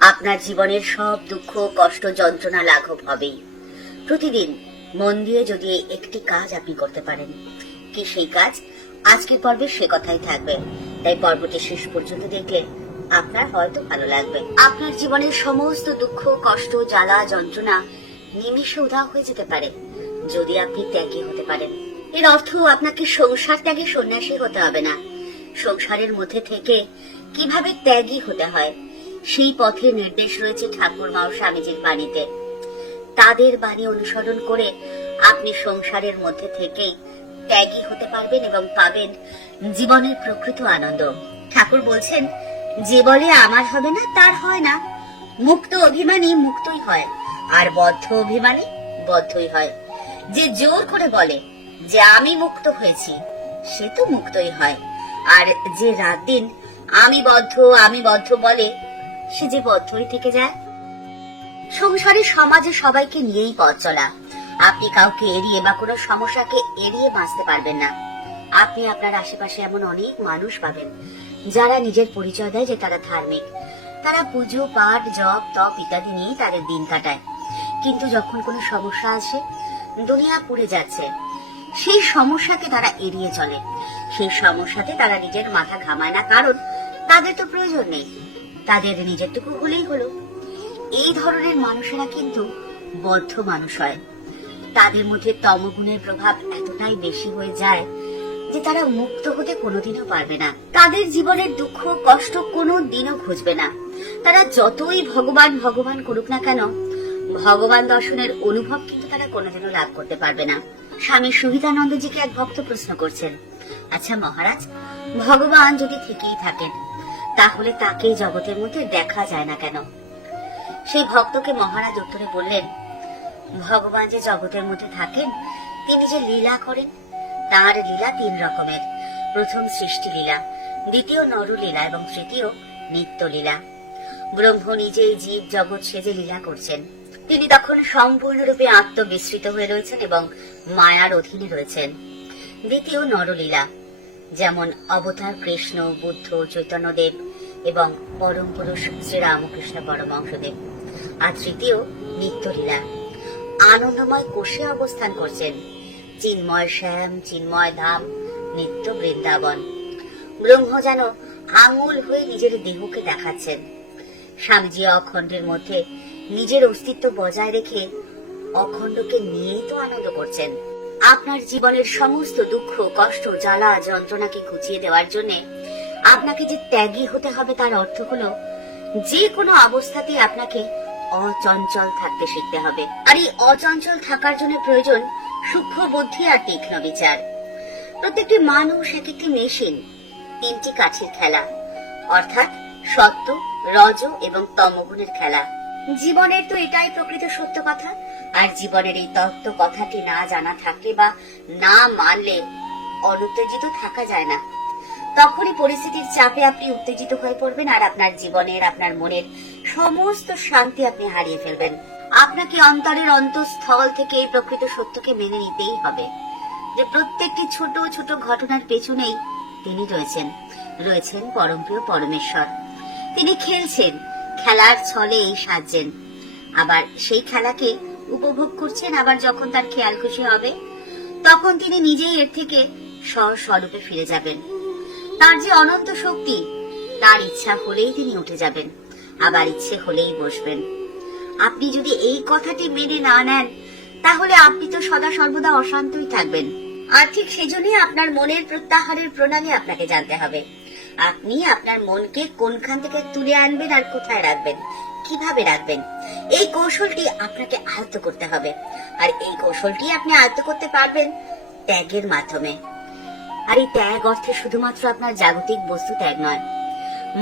আপনার জীবনের সব দুঃখ, কষ্ট, যন্ত্রণা লাঘব হবেই। প্রতিদিন মন দিয়ে যদি একটি কাজ আপনি করতে পারেন, কি সেই কাজ? আজকের পর্বে সে কথাই থাকবে। তাই পর্বটি শেষ পর্যন্ত দেখলে আপনার হয়তো ভালো লাগবে। আপনার জীবনের সমস্ত দুঃখ, কষ্ট, জ্বালা, যন্ত্রণা নিমিষে উধাও হয়ে যেতে পারে, যদি আপনি ত্যাগী হতে পারেন। এর অর্থ আপনাকে সংসার ত্যাগে সন্ন্যাসী হতে হবে না। সংসারের মধ্যে থেকে কীভাবে ত্যাগী হতে হয় সেই পথে নির্দেশ রয়েছে ঠাকুর মা ও স্বামীজির বাণীতে তাদের বাণী অনুসরণ করে আপনি সংসারের মধ্যে থেকেই ত্যাগী হতে পারবেন এবং পাবেন জীবনের প্রকৃত আনন্দ। ঠাকুর বলছেন, যে বলে আমার হবে না, তার হয় না। মুক্ত অভিমানী মুক্তই হয়, আর বদ্ধ অভিমানী বদ্ধই হয়। যে জোর করে বলে যে আমি মুক্ত হয়েছি, সে তো মুক্তই হয়। আর যে রাত দিন আমি বদ্ধ আমি বদ্ধ বলে সে যে বদ্ধই থেকে যায়। সংসারে, সমাজে সবাইকে নিয়েই পথ চলা। আপনি কাউকে এড়িয়ে বা কোনো সমস্যাকে এড়িয়ে বাঁচতে পারবেন না। আপনি আপনার আশেপাশে এমন অনেক মানুষ পাবেন, যারা নিজের পরিচয় দেয় যে তারা ধার্মিক। তারা পুজো পাঠ জপ, তপ ইত্যাদি নিয়েই তাদের দিন কাটায়। কিন্তু যখন কোনো সমস্যা আসে, দুনিয়া পুড়ে যাচ্ছে। সেই সমস্যাকে তারা এড়িয়ে চলে। সেই সমস্যাতে তারা নিজের মাথা ঘামায় না, কারণ তাদের তো প্রয়োজন নেই। তাদের নিজেরটুকু হলেই হলো। এই ধরনের মানুষেরা কিন্তু বদ্ধ মানুষ হয়। তাদের মধ্যে তমগুণের প্রভাব এতটাই বেশি হয়ে যায় যে তারা মুক্ত হতে কোনোদিনও পারবে না। তাদের জীবনের দুঃখ, কষ্ট কোনো দিনও খুঁজবে না। তারা যতই ভগবান ভগবান করুক না কেন, ভগবান দর্শনের অনুভব কিন্তু তারা কোনোদিনও লাভ করতে পারবে না। স্বামী সুবিধানন্দজিকে এক ভক্ত প্রশ্ন করছেন আচ্ছা মহারাজ, ভগবান যদি থেকেই থাকেন তাহলে তাকে এই জগতের মধ্যে দেখা যায় না কেন? সেই ভক্তকে মহারাজ উত্তরে বললেন, ভগবান যে জগতের মধ্যে থাকেন, তিনি যে লীলা করেন, তার লীলা তিন রকমের। প্রথম সৃষ্টি লীলা দ্বিতীয় নরলীলা এবং তৃতীয় নিত্য লীলা ব্রহ্ম নিজেই জীব, জগৎ সেজে লীলা করছেন। তিনি তখন সম্পূর্ণরূপে আত্মবিস্মৃত হয়ে রয়েছেন এবং মায়ার অধীনে রয়েছেন। দ্বিতীয় নরলীলা, যেমন অবতার কৃষ্ণ, বুদ্ধ, চৈতন্যদেব এবং পরম পুরুষ শ্রীরামকৃষ্ণ পরমহংসদেব। আর তৃতীয়, নিত্যলীলা। আনন্দময় কোষে অবস্থান করছেন চিন্ময় শ্যাম, চিন্ময় ধাম, নিত্য বৃন্দাবন। ব্রহ্ম যেন আঙুল হয়ে নিজের দেহকে দেখাচ্ছেন। স্বামীজি অখণ্ডের মধ্যে নিজের অস্তিত্ব বজায় রেখে অখণ্ডকে নিয়েই তো আনন্দ করছেন। আপনার জীবনের সমস্ত দুঃখ, কষ্ট, জ্বালা, যন্ত্রণাকে ঘুচিয়ে দেওয়ার জন্য আপনাকে যে ত্যাগী হতে হবে তার অর্থ হলো যে কোনো অবস্থাতেই আপনাকে অচঞ্চল থাকতে শিখতে হবে। আর এই অচঞ্চল থাকার জন্য প্রয়োজন সূক্ষ্ম বুদ্ধি আর তীক্ষ্ণ বিচার। প্রত্যেকটি মানুষ এক একটি মেশিন, তিনটি কাঠির খেলা, অর্থাৎ সত্য, রজ এবং তমগুণের খেলা। জীবনের তো এটাই প্রকৃত সত্য কথা, আর জীবনের এই তত্ত্ব কথাটি না জানা থাকলে বা না মানলে অনুত্তেজিত থাকা যায় না। তখনই পরিস্থিতির চাপে আপনি উত্তেজিত হয়ে পড়বেন আর আপনার জীবনের, আপনার মনের সমস্ত শান্তি আপনি হারিয়ে ফেলবেন। আপনাকে অন্তরের অন্তঃস্থল থেকে এই প্রকৃত সত্যকে মেনে নিতেই হবে। যে প্রত্যেকটি ছোট ছোট ঘটনার পেছনেই তিনি রয়েছেন। রয়েছেন পরমপ্রিয় পরমেশ্বর। তিনি খেলছেন, খেলার ছলে এই সাজছেন। আবার সেই খেলাকে উপভোগ করছেন আবার যখন তার খেয়াল খুশি হবে, তখন তিনি নিজেই এর থেকে স্ব স্বরূপে ফিরে যাবেন। তার যে অনন্ত শক্তি, তার ইচ্ছা হলেই তিনি উঠে যাবেন, আবার ইচ্ছে হলেই বসবেন। আপনি যদি এই কথাটি মেনে না নেন, তাহলে আপনি তো সদা সর্বদা অশান্তই থাকবেন। আর ঠিক সেজন্যই আপনার মনের প্রত্যাহারের প্রণালী আপনাকে জানতে হবে। আপনি আপনার মনকে কোনখান থেকে তুলে আনবেন আর কোথায় রাখবেন, কীভাবে রাখবেন, এই কৌশলটি আপনাকে আয়ত্ত করতে হবে। আর এই কৌশলটি আপনি আয়ত্ত করতে পারবেন ত্যাগের মাধ্যমে। আর এই ত্যাগ অর্থে শুধুমাত্র আপনার জাগতিক বস্তু ত্যাগ নয়।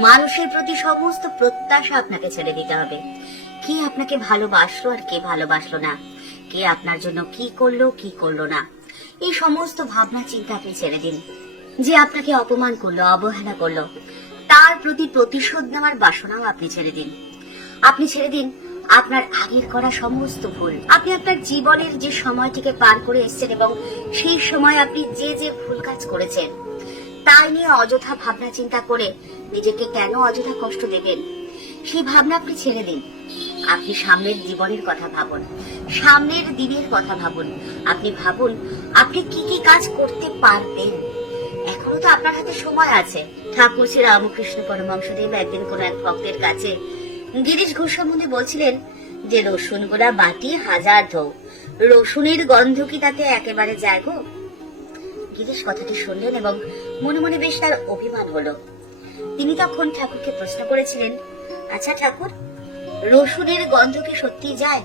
মানুষের প্রতি সমস্ত প্রত্যাশা আপনাকে ছেড়ে দিতে হবে। কে আপনাকে ভালোবাসলো আর কে ভালোবাসলো না? কে আপনার জন্য কি করল কি করল না? এই সমস্ত ভাবনা, চিন্তা আপনি ছেড়ে দিন। যে আপনাকে অপমান করল, অবহেলা করল, তার প্রতি প্রতিশোধ নেওয়ার বাসনাও আপনি ছেড়ে দিন। আপনি ছেড়ে দিন আপনার আগের করা সমস্ত ভুল। আপনি আপনার জীবনের যে সময়টিকে পার করে এসেছেন এবং সেই সময় আপনি যে যে ভুল কাজ করেছেন, তাই নিয়ে অযথা ভাবনা চিন্তা করে নিজেকে কেন অযথা কষ্ট দেবেন? সেই ভাবনা আপনি ছেড়ে দিন। আপনি সামনের জীবনের কথা ভাবুন, সামনের দিনের কথা ভাবুন। আপনি ভাবুন, আপনি কি কি কাজ করতে পারবেন? এখনও তো আপনার হাতে সময় আছে। ঠাকুর শ্রী রামকৃষ্ণ পরমহংসদেব একদিন কোন এক ভক্তের কাছে গিরিশ ঘোষ বলছিলেন যে রসুন গোড়া বাটি হাজার ধো রসুনের গন্ধ কি তাতে একেবারে যায় গো? গিরিশ কথাটি শুনলেন এবং মনে মনে বেশ তার অভিমান হলো। তিনি তখন ঠাকুরকে প্রশ্ন করেছিলেন আচ্ছা ঠাকুর, রসুনের গন্ধ কি সত্যি যায়?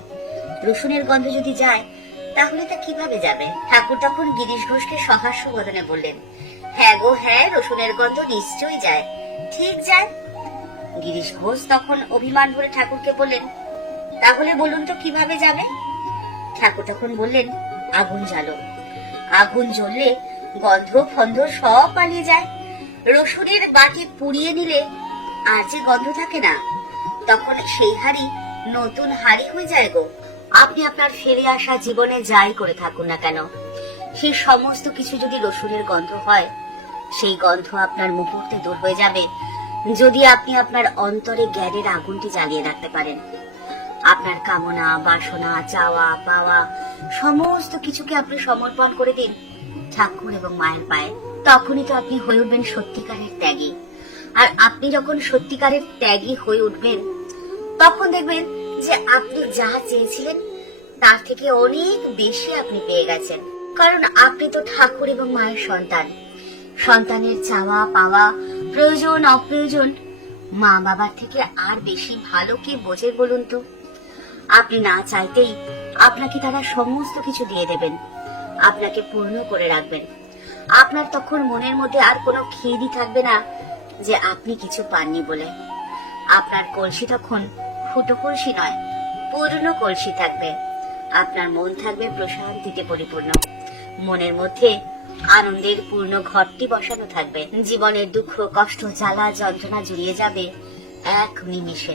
রসুনের গন্ধ যদি যায়, তাহলে তা কীভাবে যাবে? ঠাকুর তখন গিরিশ ঘোষকে সহাস্য বদনে বললেন হ্যাঁ গো হ্যাঁ রসুনের গন্ধ নিশ্চয়ই যায়। ঠিক যায়? গিরিশ ঘোষ তখন অভিমান ভরে ঠাকুরকে বললেন, তাহলে বলুন তো কীভাবে যাবে? ঠাকুর তখন বললেন, আগুন জ্বালো। আগুন জ্বললে গন্ধ ফন্ধ সব পালিয়ে যায়। রসুনের বাটি পুড়িয়ে নিলে আর যে গন্ধ থাকে না, তখন সেই হাড়ি নতুন হাড়ি হয়ে যায় গো। আপনি আপনার ফিরে আসা জীবনে যাই করে থাকুন না কেন? সেই সমস্ত কিছু যদি রসুনের গন্ধ হয়, সেই গন্ধ আপনার মুহূর্তে দূর হয়ে যাবে। যদি আপনি আপনার অন্তরে জ্ঞানের আগুনটি জ্বালিয়ে রাখতে পারেন, আপনার কামনা, বাসনা, চাওয়া, পাওয়া, সমস্ত কিছুকে আপনি সমর্পণ করে দিন ঠাকুর এবং মায়ের পায়ে, তখনই তো আপনি হয়ে উঠবেন সত্যিকারের ত্যাগী। আর আপনি যখন সত্যিকারের ত্যাগী হয়ে উঠবেন, তখন দেখবেন যে আপনি যা চেয়েছিলেন, তার থেকে অনেক বেশি আপনি পেয়ে গেছেন। কারণ আপনি তো ঠাকুর এবং মায়ের সন্তান। সন্তানের চাওয়া পাওয়া, প্রয়োজন, অপ্রয়োজন মা বাবার থেকে আর বেশি ভালো কে বোঝে বলুন তো? আপনি না চাইতেই আপনাকে তারা সমস্ত কিছু দিয়ে দেবেন। আপনাকে পূর্ণ করে রাখবেন। আপনার তখন মনের মধ্যে আর কোনো খেদই থাকবে না যে আপনি কিছু পাননি বলে। আপনার কলসি তখন ফুটো কলসি নয়, পূর্ণ কলসি থাকবে। আপনার মন থাকবে প্রশান্তিতে পরিপূর্ণ। মনের মধ্যে আনন্দের পূর্ণ ঘরটি বসানো থাকবে। জীবনের দুঃখ কষ্ট জ্বালা যন্ত্রণা জুড়িয়ে যাবে এক নিমিষে।